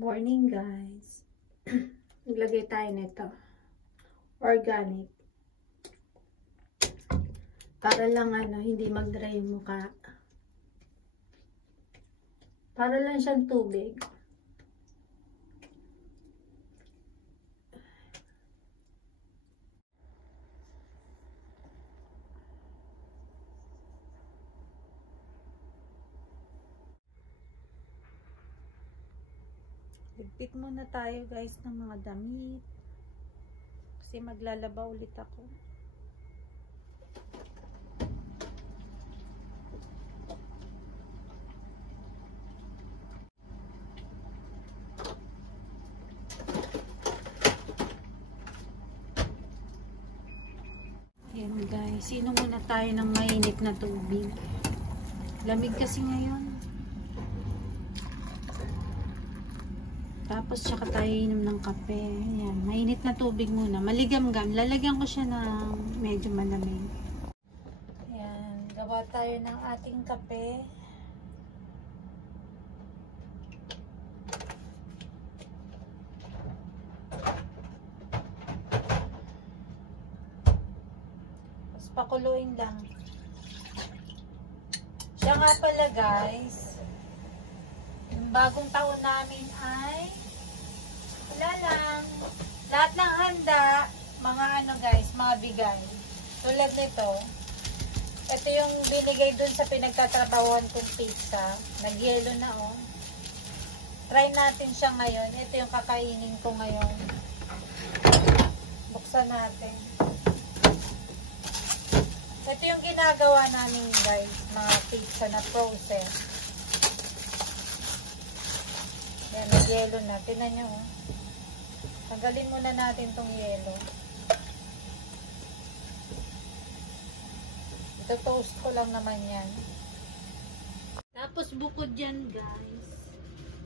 Morning guys. Naglagay tayo nito. Organic. Para lang hindi mag-dry yung mukha. Para lang siyang tubig. Ligpit muna tayo guys ng mga damit. Kasi maglalaba ulit ako. Ayan guys, inom muna tayo ng mainit na tubig. Lamig kasi ngayon. Tapos tsaka tayo inom ng kape. Ayan, mainit na tubig muna. Maligam-gam. Lalagyan ko siya ng medyo malamig. Ayan, gawa tayo ng ating kape. Tapos pakuluin lang. Siya nga pala guys, yung bagong taon namin ay wala lang. Lahat ng handa, mga guys, mga bigay. Tulad nito, ito yung binigay dun sa pinagtatrabahuan kong pizza. Nag-yelo na Try natin siya ngayon. Ito yung kakainin ko ngayon. Buksan natin. Ito yung ginagawa namin guys, mga pizza na process. Yan, nag-yelo na. Tingnan nyo. Tanggalin muna natin tong yelo. Ito toast ko lang naman yan. Tapos bukod dyan guys,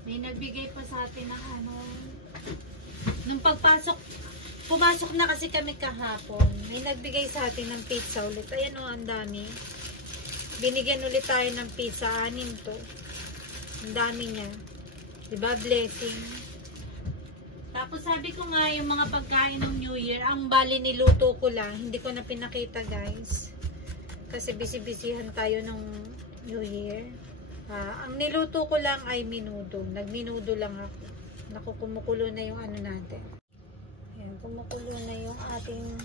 may nagbigay pa sa atin ng nung pumasok na kasi kami kahapon, may nagbigay sa atin ng pizza ulit. Ayan ang dami. Binigyan ulit tayo ng pizza, 6 to. Ang dami niya. Diba? Blessing. Tapos sabi ko nga yung mga pagkain ng New Year, ang bali niluto ko lang, hindi ko na pinakita guys. Kasi busy-busyhan tayo ng New Year. Ang niluto ko lang ay minudo. Nagminudo lang ako. Naku, kumukulo na yung natin. Ayan, kumukulo na yung ating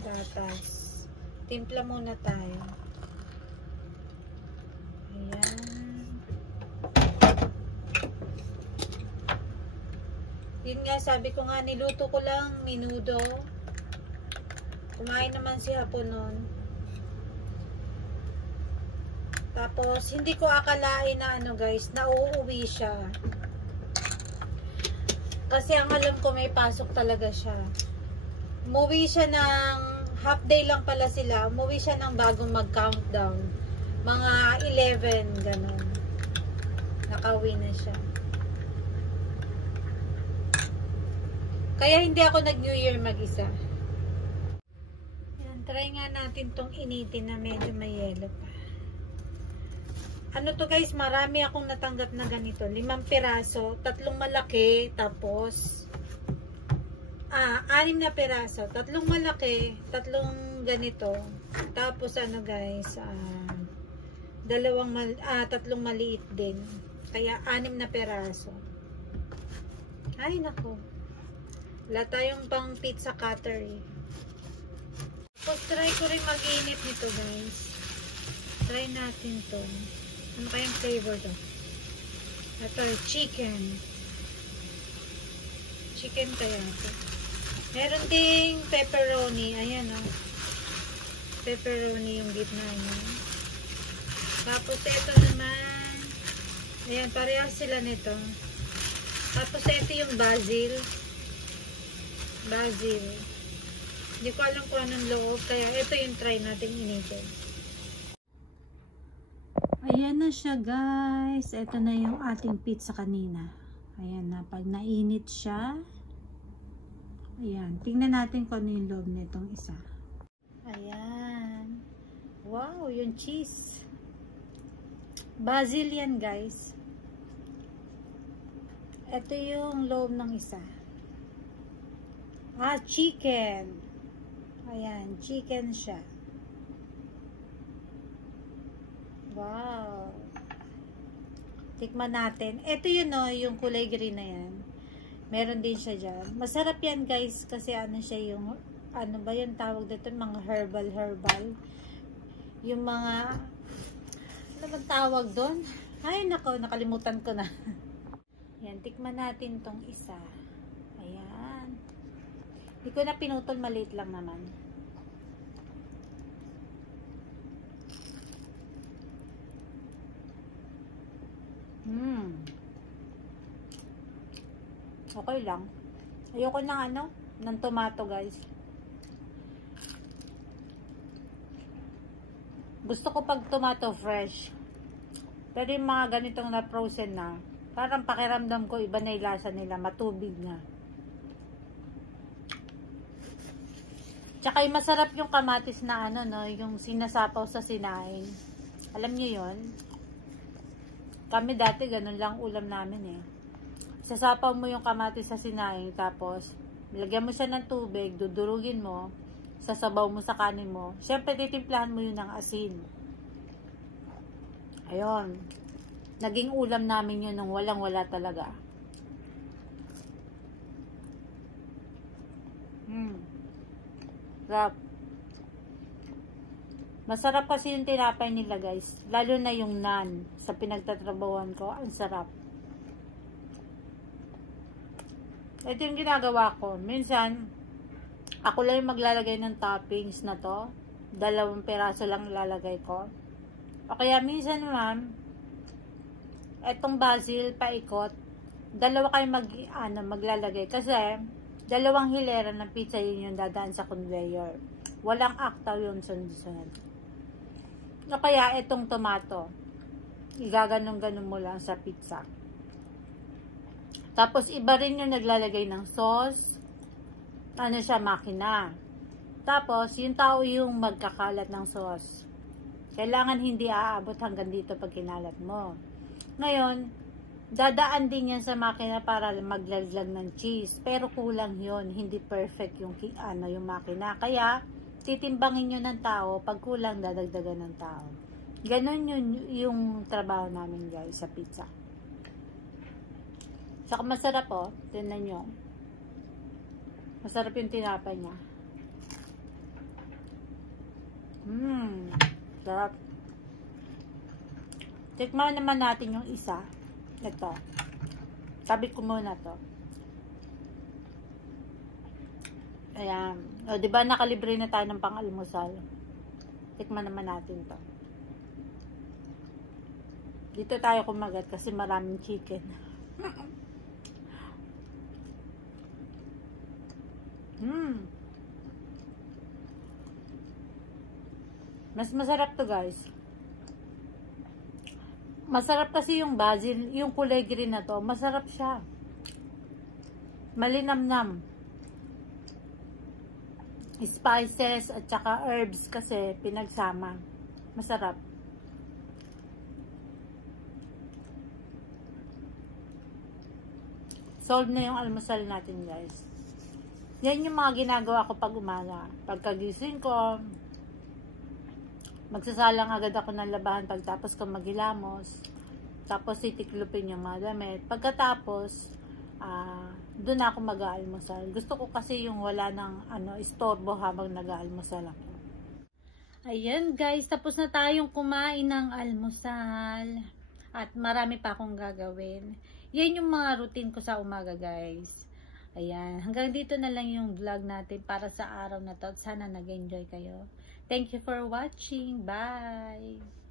gatas. Timpla muna tayo. Ayan. Yun nga, sabi ko nga, niluto ko lang minudo. Kumain naman si Hapon nun. Tapos, hindi ko akalain na guys, na uuwi siya. Kasi ang alam ko, may pasok talaga siya. Umuwi siya ng, half day lang pala sila. Umuwi siya ng bagong mag-countdown. Mga 11, ganun. Nakauwi na siya. Kaya hindi ako nag-New Year mag-isa. Yan, try nga natin tong initin na medyo may yellow pa. Ano to guys, marami akong natanggap na ganito. 5 piraso, 3 malaki, tapos 6 na piraso, 3 malaki, 3 ganito. Tapos guys, 3 maliit din. Kaya 6 na piraso. Ay nako. Wala tayong pang pizza cutter eh. Tapos try ko rin mag-init nito guys. Try natin to. Ano kayang flavor to? Ito, chicken. Chicken kaya ito. Meron ding pepperoni. Ayan pepperoni yung gitna niya. Tapos ito naman. Ayan, parehas sila nito. Tapos ito yung basil. Hindi ko alam kung anong loob, kaya ito yung try natin initin. Ayan na siya guys, ito na yung ating pizza kanina. Ayan na, pag nainit siya, ayan, tingnan natin kung ano yung loob nitong isa. Ayan, wow, yung cheese, basil yan guys. Ito yung loob ng isa. Chicken. Ayan, chicken siya. Wow. Tikman natin. Ito yun yung kulay green na yan. Meron din siya dyan. Masarap yan guys, kasi ano siya yung, ano ba yung tawag dito? Mga herbal. Yung mga, ano bang tawag doon? Ay, nako, nakalimutan ko na. Yan, tikman natin tong isa. Ayan. Hindi ko na pinutol, maliit lang naman. Okay lang. Ayoko ng tomato guys. Gusto ko pag tomato fresh. Pero yung mga ganitong na frozen na, parang pakiramdam ko iba na yung lasa nila, matubig na. Tsaka yung masarap yung kamatis na yung sinasapaw sa sinaing. Alam nyo yun? Kami dati ganun lang ulam namin eh. Sasapaw mo yung kamatis sa sinaing, tapos lagyan mo siya ng tubig, dudurugin mo, sasabaw mo sa kanin mo. Siyempre titimplahan mo yun ng asin. Ayun. Naging ulam namin yun nung walang-wala talaga. Sarap. Masarap kasi yung tinapay nila guys. Lalo na yung naan sa pinagtatrabawan ko. Ang sarap. Ito yung ginagawa ko. Minsan, ako lang yung maglalagay ng toppings na to. 2 piraso lang ilalagay ko. O kaya minsan naman, etong basil paikot, 2 kayo maglalagay. Kasi, 2 hilera ng pizza yun yung dadaan sa conveyor. Walang aktaw yung sunod-sunod. O kaya, etong tomato, igaganong-ganon mo lang sa pizza. Tapos, iba rin yung naglalagay ng sauce. Makina. Tapos, yung tao yung magkakalat ng sauce. Kailangan hindi aabot hanggang dito pag kinalat mo. Ngayon, dadaan din yan sa makina para maglaglag ng cheese. Pero kulang yun. Hindi perfect yung makina. Kaya, titimbangin nyo ng tao. Pag kulang, dadagdagan ng tao. Ganon yung trabaho namin guys sa pizza. Saka masarap tingnan nyo. Masarap yung tinapay niya. Sarap. Tikman naman natin yung isa. Ito. Sabit ko muna to. Ayan. O, diba nakalibre na tayo ng pang-almusal? Tikman naman natin to. Dito tayo kumagat kasi maraming chicken. Mas masarap to guys. Masarap kasi yung basil, yung kulay green na to. Masarap siya. Malinamnam. Spices at saka herbs kasi pinagsama. Masarap. Solve na yung almusal natin guys. Yan yung mga ginagawa ko pag umaga. Pagkagising ko, magsasalang agad ako ng labahan pagtapos ko maghilamos. Tapos titiklupin yung mga damit. Pagkatapos, doon ako mag-aalmusal. Gusto ko kasi yung wala ng istorbo habang nag-aalmusal ako. Ayan guys, tapos na tayong kumain ng almusal. At marami pa akong gagawin. Yan yung mga routine ko sa umaga guys. Ayan, hanggang dito na lang yung vlog natin para sa araw na to. Sana nag-enjoy kayo. Thank you for watching. Bye!